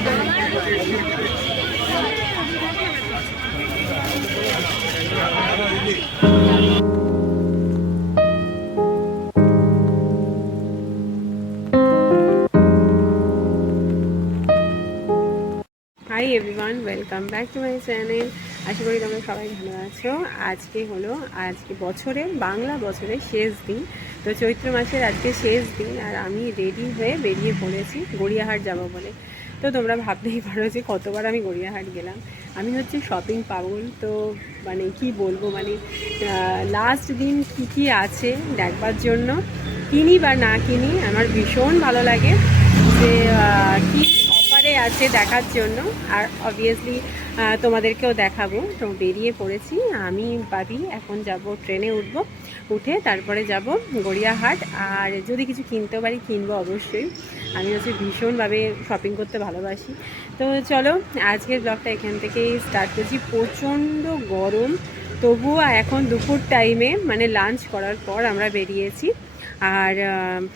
High everyone, welcome back to my channel. আশা করি তোমরা সবাই ভালো আছো। আজকে বাংলা বছরের শেষ দিন, তো চৈত্র মাসের আজকে শেষ দিন, আর আমি রেডি হয়ে বেরিয়ে পড়েছি গড়িয়াহাট যাব বলে। তো তোমরা ভাবতেই পারো যে কতবার আমি গড়িয়াহাট গেলাম। আমি হচ্ছে শপিং পাগল, তো মানে কি বলবো, মানে লাস্ট দিন কি আছে দেখবার জন্য কিনি বা না কিনি আমার ভীষণ ভালো লাগে যে কি অফারে আছে দেখার জন্য। আর অবভিয়াসলি তোমাদেরকেও দেখাবো। তো বেরিয়ে পড়েছি আমি বাবি, এখন যাব ট্রেনে উঠে তারপরে যাব গড়িয়াহাট। আর যদি কিছু কিনতে পারি কিনবো অবশ্যই। আমি হচ্ছে ভীষণভাবে শপিং করতে ভালোবাসি। তো চলো আজকের ব্লগটা এখান থেকেই স্টার্ট করছি। প্রচণ্ড গরম, তবুও এখন দুপুর টাইমে মানে লাঞ্চ করার পর আমরা বেরিয়েছি। আর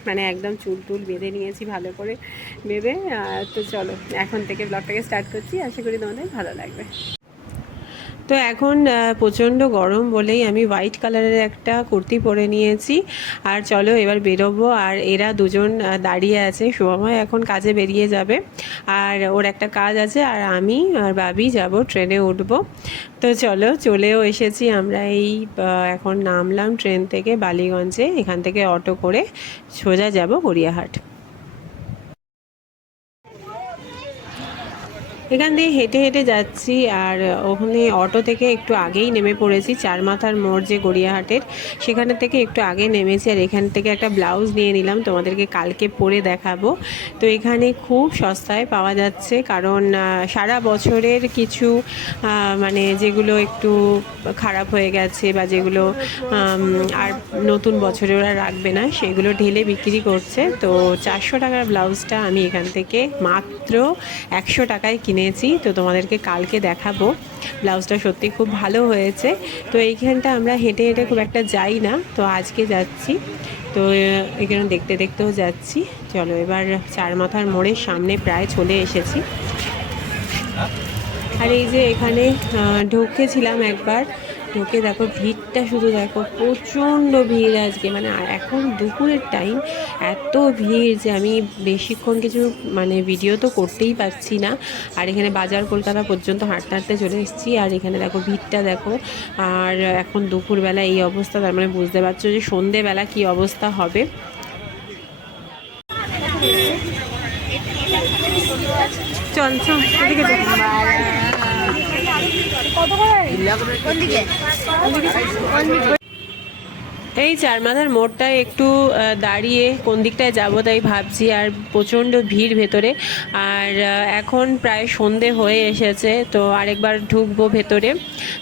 মানে একদম চুল বেঁধে নিয়েছি ভালো করে ভেবে। তো চলো এখন থেকে ব্লগটাকে স্টার্ট করছি, আশা করি তোমাদের ভালো লাগবে। তো এখন প্রচণ্ড গরম বলেই আমি হোয়াইট কালারের একটা কুর্তি পরে নিয়েছি। আর চলো এবার বেরোবো। আর এরা দুজন দাঁড়িয়ে আছে, শুভময় এখন কাজে বেরিয়ে যাবে, আর ওর একটা কাজ আছে, আর আমি আর বাবি যাব ট্রেনে উঠবো। তো চলো চলেও এসেছি আমরা। এখন নামলাম ট্রেন থেকে বালিগঞ্জে, এখান থেকে অটো করে সোজা যাব গড়িয়াহাট। এখান দিয়ে হেঁটে হেঁটে যাচ্ছি, আর ওখানে অটো থেকে একটু আগেই নেমে পড়েছি। চারমাথার মোড় যে গড়িয়াহাটের, সেখানে থেকে একটু আগে নেমেছি। আর এখান থেকে একটা ব্লাউজ নিয়ে নিলাম, তোমাদেরকে কালকে পরে দেখাবো। তো এখানে খুব সস্তায় পাওয়া যাচ্ছে, কারণ সারা বছরের কিছু মানে যেগুলো একটু খারাপ হয়ে গেছে বা যেগুলো আর নতুন বছরে ওরা রাখবে না, সেগুলো ঢেলে বিক্রি করছে। তো 400 টাকার ব্লাউজটা আমি এখান থেকে মাত্র 100 টাকায় কিনেছি। তো তোমাদেরকে কালকে দেখাবো। ব্লাউজটা সত্যি খুব ভালো হয়েছে। তো এইখানটা আমরা হেঁটে হেঁটে খুব একটা যাই না, তো আজকে যাচ্ছি। তো এখানে দেখতে দেখতেও যাচ্ছি। চলো এবার চারমাথার মোড়ের সামনে প্রায় চলে এসেছি। আর এই যে এখানে ঢুকেছিলাম একবার, ঢুকে দেখো ভিড়টা, শুধু দেখো প্রচণ্ড ভিড় আজকে। মানে এখন দুপুরের টাইম, এত ভিড় যে আমি বেশিক্ষণ কিছু মানে ভিডিও তো করতেই পারছি না। আর এখানে বাজার কলকাতা পর্যন্ত হাঁটতে হাঁটতে চলে এসেছি। আর এখানে দেখো ভিড়টা দেখো। আর এখন দুপুরবেলা এই অবস্থা, তার মানে বুঝতে পারছো যে সন্ধেবেলা কি অবস্থা হবে। চল চল এদিকে এই চারমাথার মোড়টায় একটু দাঁড়িয়ে কোন দিকটায় যাবো তাই ভাবছি। আর প্রচণ্ড ভিড় ভেতরে, আর এখন প্রায় সন্ধে হয়ে এসেছে। তো আরেকবার ঢুকবো ভেতরে,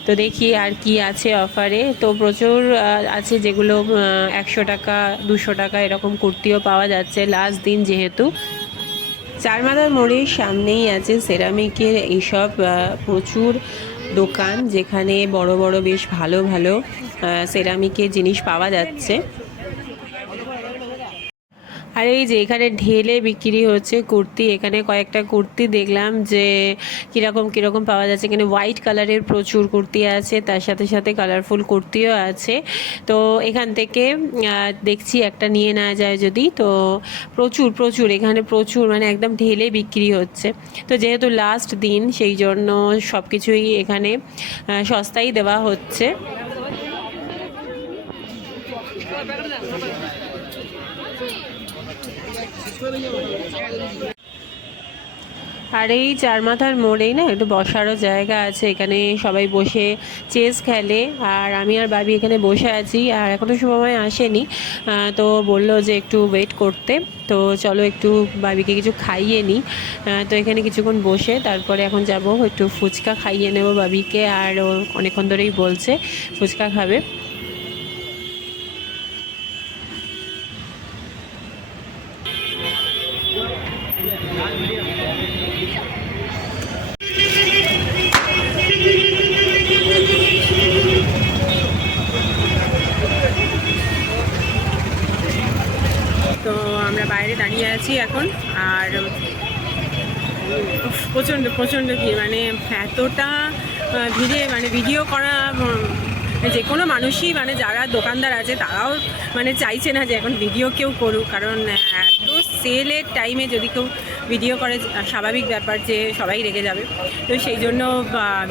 তো দেখি আর কি আছে অফারে। তো প্রচুর আছে, যেগুলো 100 টাকা 200 টাকা এরকম কুর্তিও পাওয়া যাচ্ছে লাস্ট দিন যেহেতু। চারমাথার মোড়ের সামনেই আছে সেরামিকের এইসব প্রচুর দোকান, যেখানে বড় বড় বেশ ভালো ভালো সেরামিকের জিনিস পাওয়া যাচ্ছে। আর এই যে এখানে ঢেলে বিক্রি হচ্ছে কুর্তি। এখানে কয়েকটা কুর্তি দেখলাম যে কীরকম পাওয়া যাচ্ছে। এখানে হোয়াইট কালারের প্রচুর কুর্তি আছে, তার সাথে সাথে কালারফুল কুর্তিও আছে। তো এখান থেকে দেখছি একটা নিয়ে নেওয়া যায় যদি। তো প্রচুর এখানে প্রচুর, মানে একদম ঢেলে বিক্রি হচ্ছে। তো যেহেতু লাস্ট দিন, সেই জন্য সব কিছুই এখানে সস্তায় দেওয়া হচ্ছে। আর এই চারমাথার মোড়েই না একটু বসারও জায়গা আছে, এখানে সবাই বসে চেস খেলে। আর আমি আর বাবি এখানে বসে আছি, আর এখনও সময় আসেনি। তো বললো যে একটু ওয়েট করতে। তো চলো একটু বাবিকে কিছু খাইয়ে নিই। তো এখানে কিছুক্ষণ বসে তারপরে এখন যাব একটু ফুচকা খাইয়ে নেব বাবিকে। আর ও অনেকক্ষণ ধরেই বলছে ফুচকা খাবে। তো আমরা বাইরে দাঁড়িয়ে আছি এখন। আর প্রচণ্ড প্রচণ্ড ভিড়, মানে এতটা ভিড়ে মানে ভিডিও করা যে কোনো মানুষই, মানে যারা দোকানদার আছে তারাও মানে চাইছে না যে এখন ভিডিও কেউ করুক, কারণ এত সেলের টাইমে যদি কেউ ভিডিও করে স্বাভাবিক ব্যাপার যে সবাই রেগে যাবে, তো সেই জন্য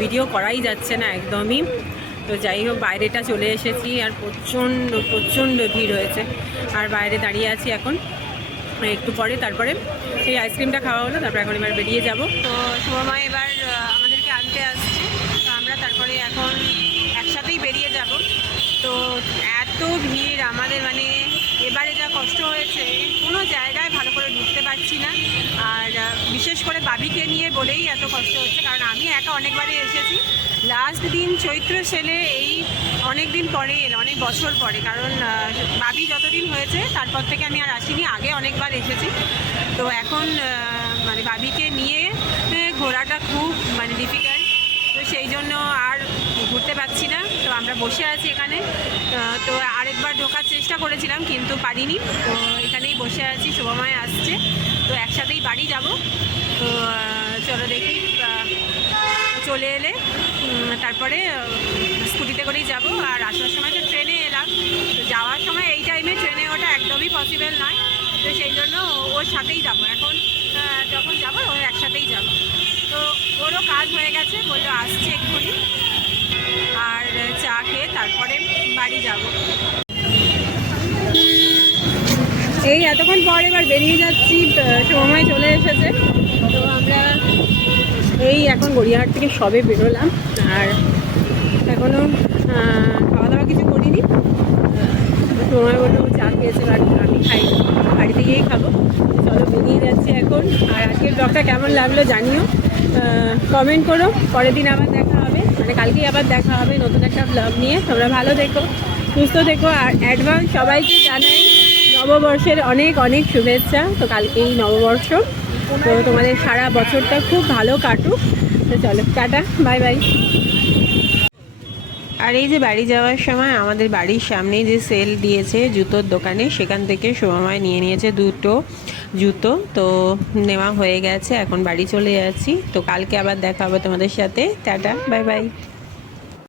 ভিডিও করাই যাচ্ছে না একদমই। তো যাই হোক, বাইরেটা চলে এসেছি আর প্রচণ্ড প্রচণ্ড ভিড় হয়েছে, আর বাইরে দাঁড়িয়ে আছি এখন। একটু পরে তারপরে সেই আইসক্রিমটা খাওয়া হলো, তারপরে এখন এবার বেরিয়ে যাব। তো সময় এবার আমাদেরকে আনতে আসছে, তো আমরা তারপরে এখন একসাথেই বেরিয়ে যাব। তো এত ভিড় আমাদের, মানে এবারে যা কষ্ট হয়েছে, কোনো জায়গায় ভালো করে ঢুকতে পারছি না। আর বিশেষ করে বাবিকে নিয়ে বলেই এত কষ্ট হচ্ছে, কারণ আমি একা অনেকবারই এসেছি। লাস্ট দিন চৈত্র সেলে এই অনেক দিন পরে এলো, অনেক বছর পরে, কারণ বাবি যতদিন হয়েছে তারপর থেকে আমি আর আসিনি, আগে অনেকবার এসেছি। তো এখন মানে বাবিকে নিয়ে ঘোরাটা খুব মানে ডিফিকাল্ট, তো সেই জন্য আর ঘুরতে পারছি না। তো আমরা বসে আছি এখানে। তো আরেকবার ঢোকার চেষ্টা করেছিলাম কিন্তু পারিনি, তো এখানেই বসে আছি। শুভময় আসছে, তো একসাথেই বাড়ি যাব। তো চলো দেখি, চলে এলে তারপরে স্কুটিতে করেই যাব। আর আসার সময় তো ট্রেনে এলাম, তো যাওয়ার সময় এই টাইমে ট্রেনে ওটা একদমই পসিবল নয়, তো সেই জন্য ওর সাথেই যাব। এখন যখন যাবো ওর একসাথেই যাব। তো ওরও কাজ হয়ে গেছে, বললো আসছে এক্ষুনি, আর চা খেয়ে তারপরে বাড়ি যাব। এই এতক্ষণ পর এবার বেরিয়ে যাচ্ছি, সময় চলে এসেছে। তো আমরা এই এখন গড়িয়াহাট থেকে সবে বেরোলাম, আর এখনও খাওয়া দাওয়া কিছু করিনি। সময় বললো চা খেয়েছে, বাট আমি খাই, বাড়িতে গিয়েই খাবো। চলো বেরিয়ে যাচ্ছি এখন। আর আজকের ব্লগটা কেমন লাগলো জানিও, কমেন্ট করো। পরের দিন আবার দেখা হবে, মানে কালকেই আবার দেখা হবে নতুন একটা ব্লগ নিয়ে। তোমরা ভালো থেকো, সুস্থ থেকো, আর অ্যাডভান্স সবাইকে জানাই নববর্ষের অনেক অনেক শুভেচ্ছা। তো কালকেই নববর্ষ, তো তোমাদের সারা বছরটা খুব ভালো কাটুক। তো চলো টাটা, বাই বাই। আর এই যে বাড়ি যাওয়ার সময় আমাদের বাড়ির সামনেই যে সেল দিয়েছে জুতোর দোকানে, সেখান থেকে সময় নিয়ে নিয়েছে 2টো জুতো। তো নেওয়া হয়ে গেছে, এখন বাড়ি চলে যাচ্ছি। তো কালকে আবার দেখা হবে তোমাদের সাথে। Tata, bye bye.